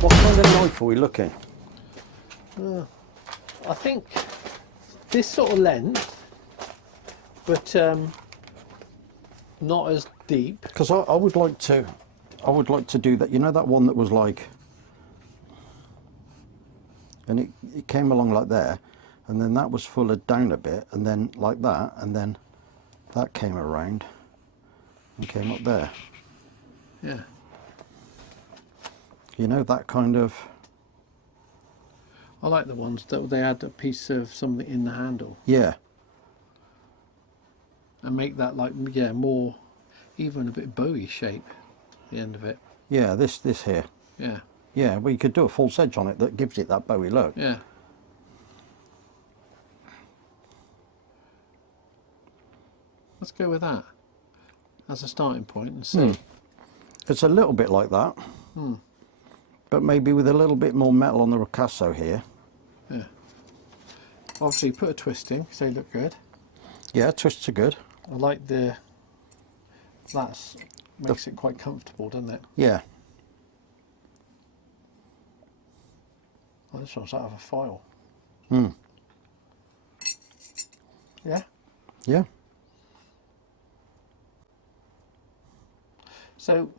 What kind of knife are we looking? I think this sort of length, but not as deep. Because I would like to do that. You know that one that was like, and it came along like there, and then that was fuller down a bit, and then like that, and then that came around and came up there. Yeah. You know, that kind of. I like the ones that they add a piece of something in the handle. Yeah. And make that like, yeah, more, even a bit bowie shape, the end of it. Yeah, this here. Yeah. Yeah, well, you could do a false edge on it that gives it that bowie look. Yeah. Let's go with that as a starting point and see. It's a little bit like that, but maybe with a little bit more metal on the ricasso here. Yeah. Obviously put a twist in because they look good. Yeah, twists are good. I like the, makes it quite comfortable, doesn't it? Yeah. Oh, this one's out of a file. Yeah. Yeah. So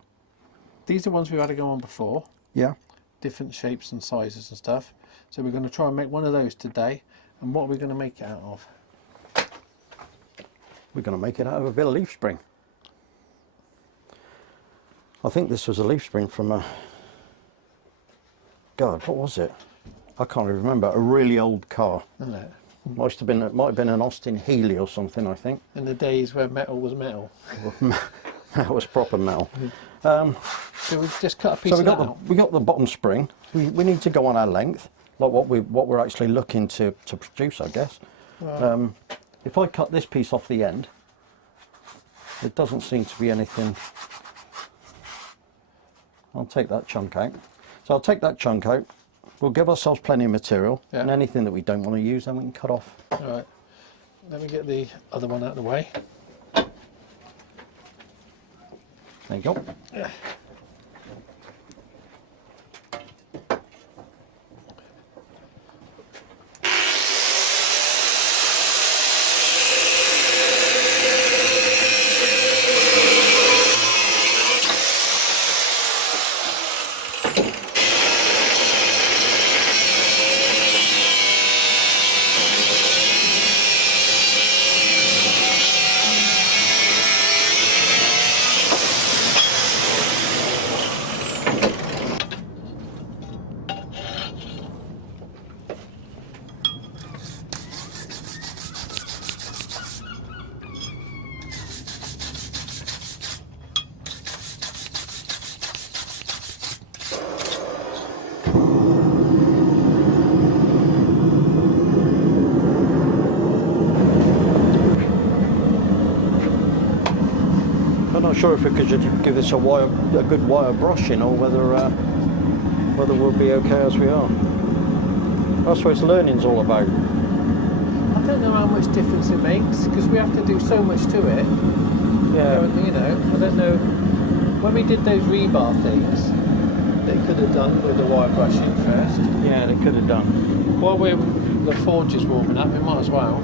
these are ones we've had to go on before. Yeah. Different shapes and sizes and stuff. So we're going to try and make one of those today. And what are we going to make it out of? We're going to make it out of a bit of leaf spring. I think this was a leaf spring from a, God, what was it? I can't even remember. A really old car. Isn't it? Might have been an Austin Healey or something, I think. In the days where metal was metal. That was proper metal. So we just cut a piece of that out. We got the bottom spring. We need to go on our length, like what we're actually looking to produce, I guess. Right. If I cut this piece off the end, it doesn't seem to be anything. I'll take that chunk out. So I'll take that chunk out. We'll give ourselves plenty of material, and anything that we don't want to use, then we can cut off. All right. Let me get the other one out of the way. There you go. Yeah. I'm not sure if we could just give this a good wire brushing, or whether we'll be okay as we are. That's what learning's all about. I don't know how much difference it makes because we have to do so much to it. Yeah. You know, I don't know. When we did those rebar things, they could have done with the wire brushing first. Yeah, they could have done. While the forge is warming up, we might as well.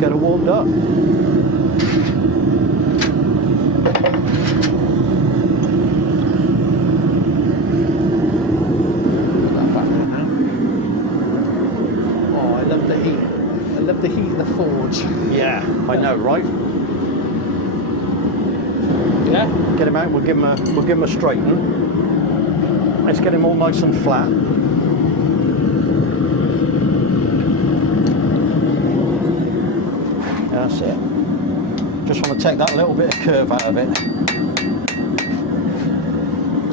Get it warmed up. Oh, I love the heat. I love the heat of the forge. Yeah, I know, right? Yeah? Get him out. We'll give him a straighten. Let's get him all nice and flat. That's it. Just want to take that little bit of curve out of it.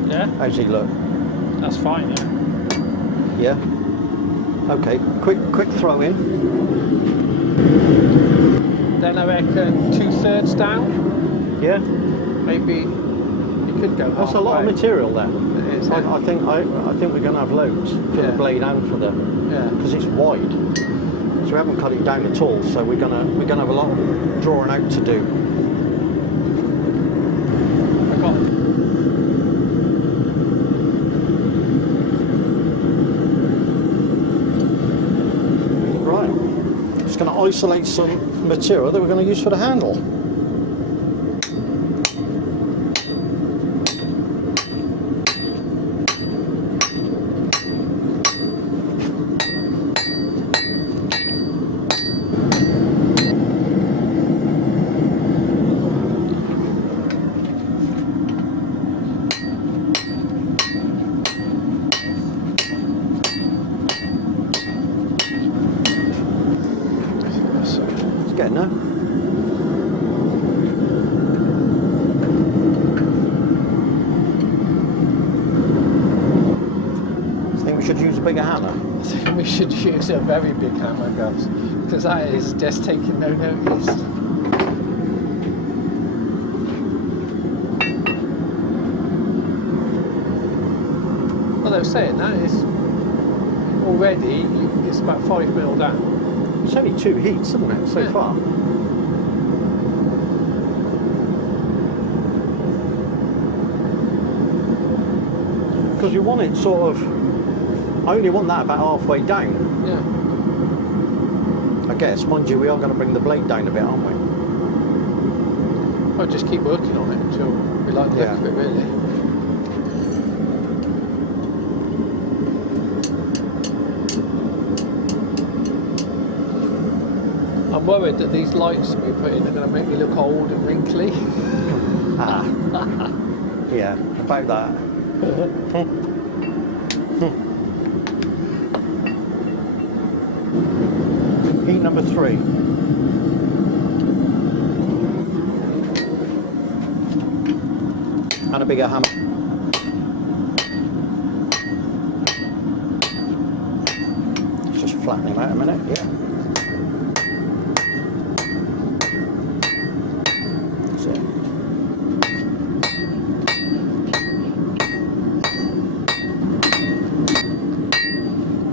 Yeah. How's he look? That's fine. Yeah. Yeah. Okay. Quick throw in. Then I reckon 2/3 down. Yeah. Maybe you could go. That's a lot of material there. It is. I think we're going to have loads for the blade and for the because it's wide. So we haven't cut it down at all. So we're gonna have a lot of drawing out to do. I got. Right. Just going to isolate some material that we're going to use for the handle. It's getting there. I think we should use a bigger hammer. I think we should use a very big hammer, guys, because that is just taking no notice. Well, they were saying that is already it's about 5 mil down. It's only 2 heats, isn't it, so far? Because you want it sort of. I only want that about halfway down. Yeah. I guess, mind you, we are going to bring the blade down a bit, aren't we? I'll just keep working on it until we like the look of it, really. I'm worried that these lights we put in are going to make me look old and wrinkly. Yeah, about that. Heat number 3. And a bigger hammer. Let's just flatten him out a minute, yeah. That's it.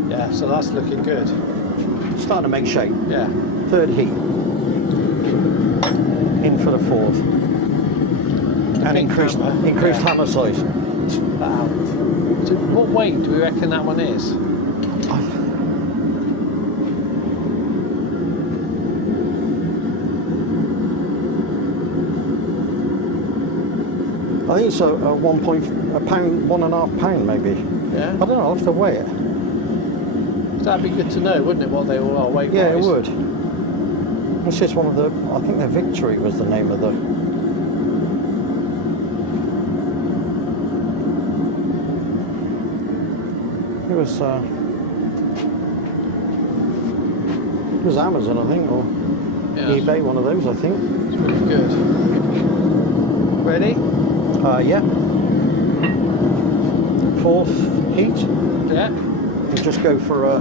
Yeah, so that's looking good. Starting to make shape. Yeah. 3rd heat. In for the 4th. And big increased hammer. hammer size. Wow. So what weight do we reckon that one is? I think it's a pound, 1.5 pound maybe. Yeah. I don't know, I'll have to weigh it. That'd be good to know, wouldn't it, what they all are weight-wise? Yeah, it would. This is one of the, I think the Victory was the name of the... It was Amazon, I think, or eBay, one of those, I think. It's really good. Ready? Yeah. 4th heat. Yeah. We'll just go for a...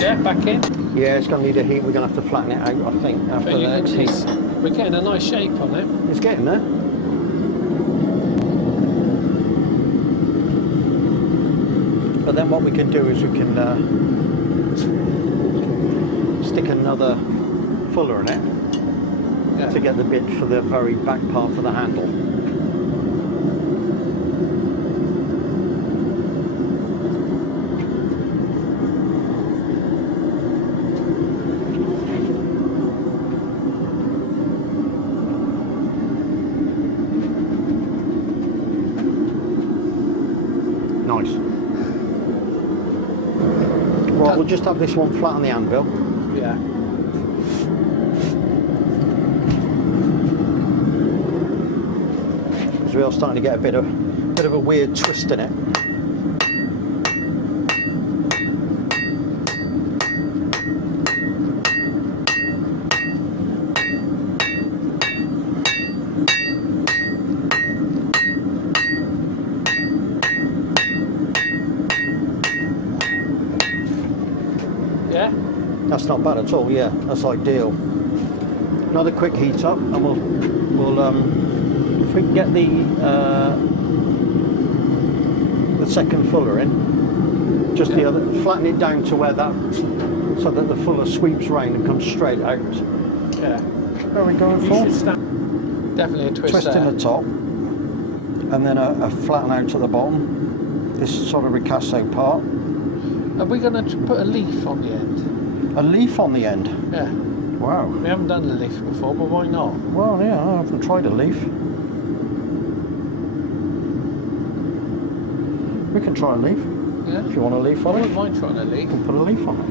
Yeah, back in. Yeah, it's going to need a heat. We're going to have to flatten it out, I think, after the next heat. We're getting a nice shape on it. It's getting there. But then what we can do is we can stick another fuller in it to get the bit for the very back part of the handle. Nice. Right, we'll just have this one flat on the anvil. Yeah. we are starting to get a bit of a weird twist in it. Yeah? That's not bad at all. Yeah, that's ideal. Another quick heat up, and we'll if we can get the second fuller in, just the other, flatten it down to where that, so that the fuller sweeps round and comes straight out. Yeah. Where are we going You for? should stand. Definitely a twist Twist there. in the top, and then a flatten out at the bottom. This sort of ricasso part. Are we going to put a leaf on the end? A leaf on the end. Yeah. Wow. We haven't done a leaf before, but why not? Well, yeah, I haven't tried a leaf. We can try a leaf. Yeah. If you want a leaf I on it, wouldn't mind trying a leaf. we'll put a leaf on it.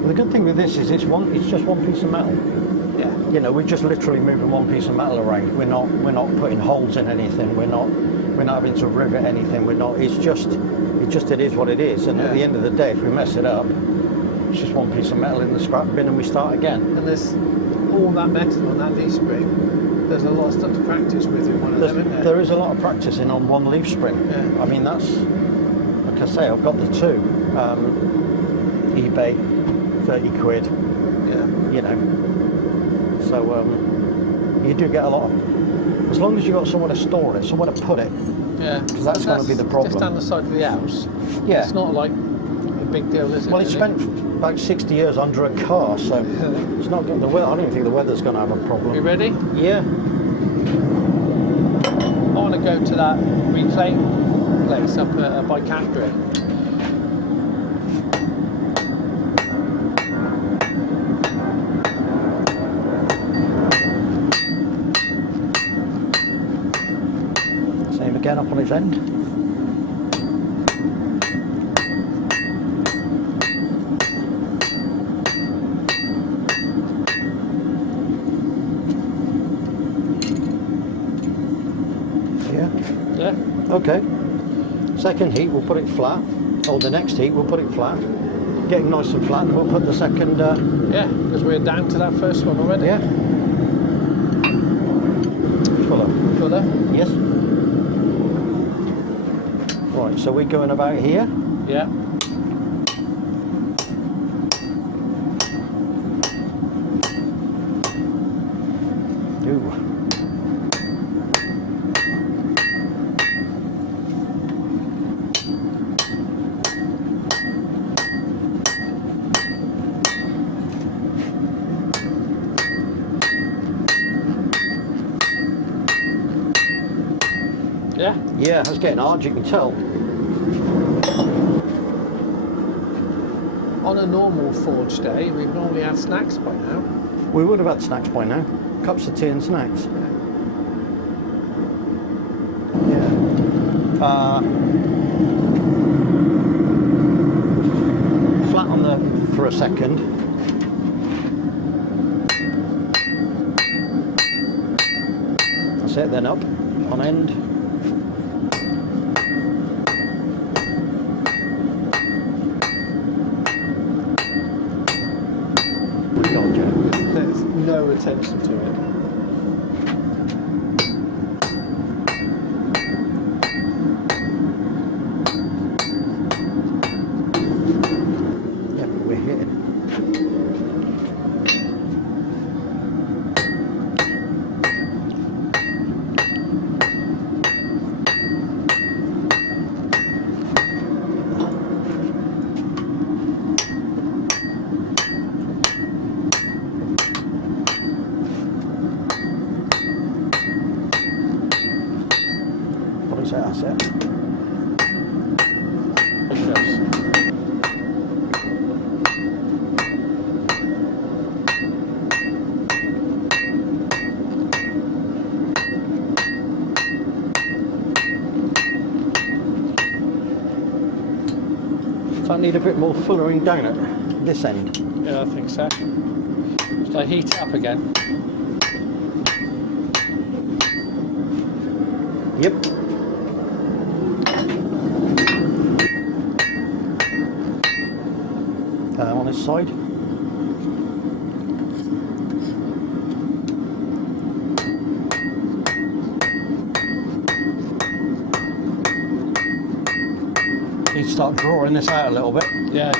Well, the good thing with this is it's just one piece of metal. Yeah. You know, we're just literally moving one piece of metal around. We're not putting holes in anything. We're not having to rivet anything. It is what it is. And at the end of the day, if we mess it up, it's just one piece of metal in the scrap bin and we start again. And there's all that metal on that leaf spring. There's a lot of stuff to practice with in one of them, isn't there? There is a lot of practicing on one leaf spring. Yeah. I mean, that's, like I say, I've got the two. eBay, 30 quid, Yeah. you know. So you do get a lot of, as long as you've got somewhere to store it, somewhere to put it. Yeah. Because that's going to be the problem. Just down the side of the house. Yeah. It's not like a big deal, is it? Well, it's really? spent about 60 years under a car, so it's not going to, I don't think the weather's going to have a problem. You ready? Yeah. I want to go to that reclaim place up by Cadbury. Same again up on its end. Yeah. Okay. Second heat, we'll put it flat. Or the next heat, we'll put it flat. Getting nice and flat, and we'll put the second. Yeah, because we're down to that first one already. Yeah. Fuller. Fuller? Yes. Right, so we're going about here. Yeah. Ooh. Yeah. Yeah, it's getting hard, you can tell. On a normal forge day, we've normally had snacks by now. We would have had snacks by now. Cups of tea and snacks. Yeah. Flat on the for a second. That's it, then up on end. God, Joe. There's no attention to it. Yeah, but we're hitting. What is that? That's it. So I need a bit more fullering down at this end. Yeah, I think so. Should I heat it up again? Yep. On this side. You start drawing this out a little bit. Yeah.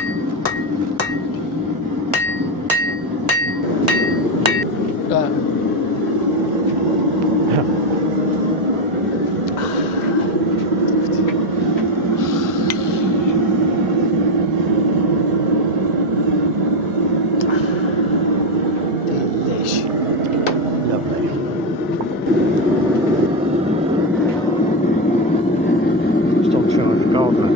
Delish. Lovely. Still too much gardener.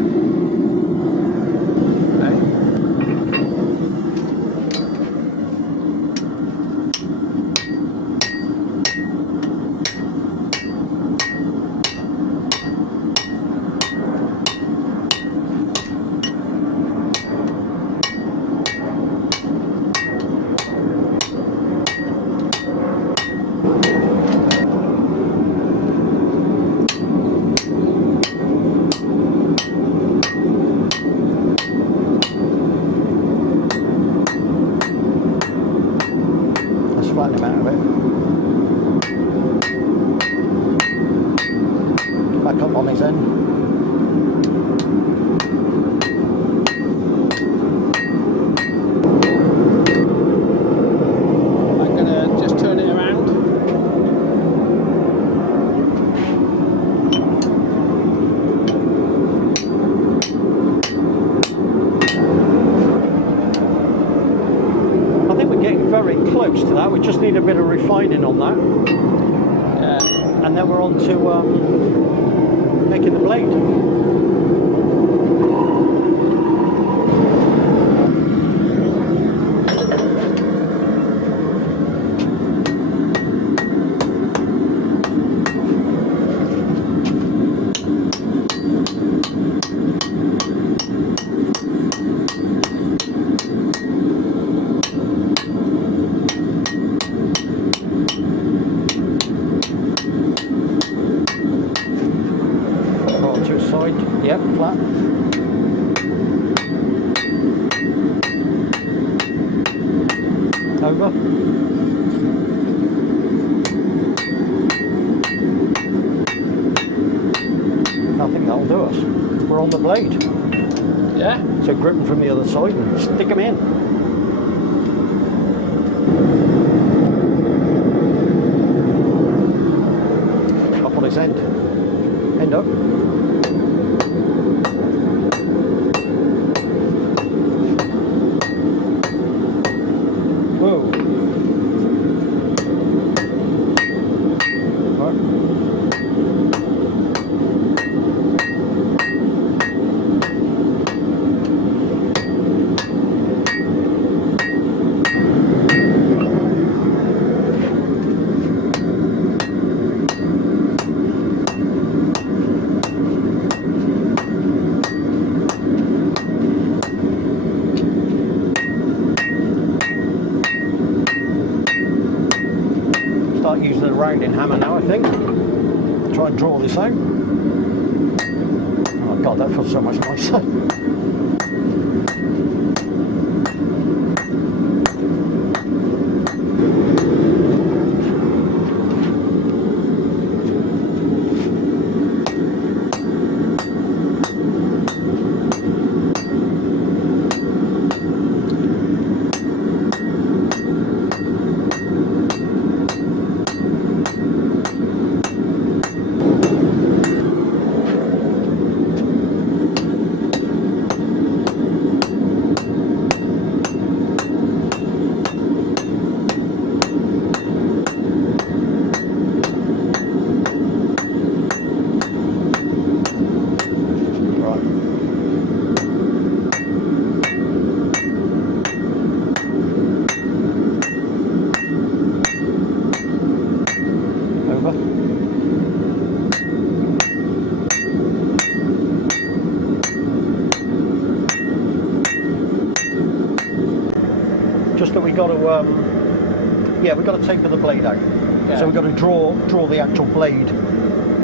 Flatten him out a bit. Back up on his end. I'm gonna just turn it around. I think we're getting very close to that. We just need a bit of refining on that. Yeah. And then we're on to making the blade. Side, yep, flat. Over. I think that'll do us. We're on the blade. Yeah. So grip them from the other side and stick them in. Up on his end. End up. Whoa. Right. Start using a rounding hammer now, I think. Try and draw this out. Oh god, that feels so much nicer. Just that we got to, yeah, we've got to taper the blade out. Yeah. So we've got to draw the actual blade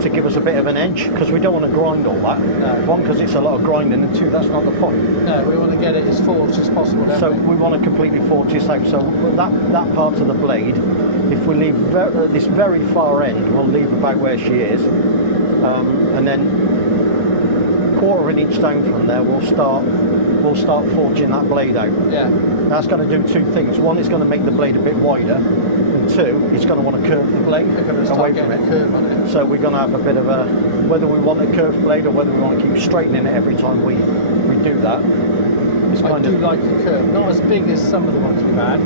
to give us a bit of an edge, because we don't want to grind all that. No. One, because it's a lot of grinding, and two, that's not the point. No, we want to get it as forged as possible, don't So we? we want to completely forge this out. So that part of the blade, if we leave this very far end, we'll leave about where she is, and then 1/4 inch down from there, we'll start forging that blade out. Yeah. That's going to do two things. One, it's going to make the blade a bit wider, and two, it's going to want to curve the blade We're going to start away from getting it. a curve on it. So we're going to have a bit of a, whether we want a curved blade or whether we want to keep straightening it every time we do that. It's I kind do of, like a curve. Not as big as some of the ones we've had.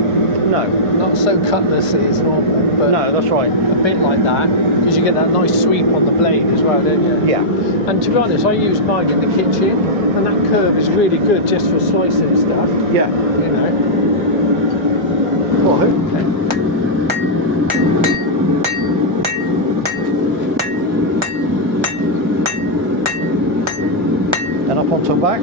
no, Not so cutlassy as normal, but no, that's right. a bit like that, because you get that nice sweep on the blade as well, don't you? Yeah. And to be honest, I use mine in the kitchen, and that curve is really good just for slicing stuff, Yeah. you know. Well, then up onto the back.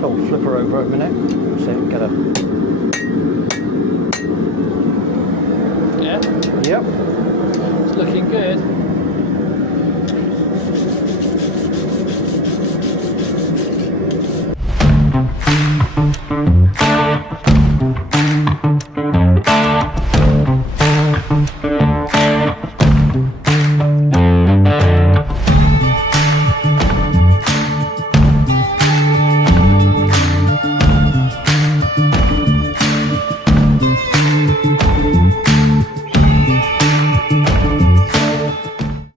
Oh, flip her over a minute. So get a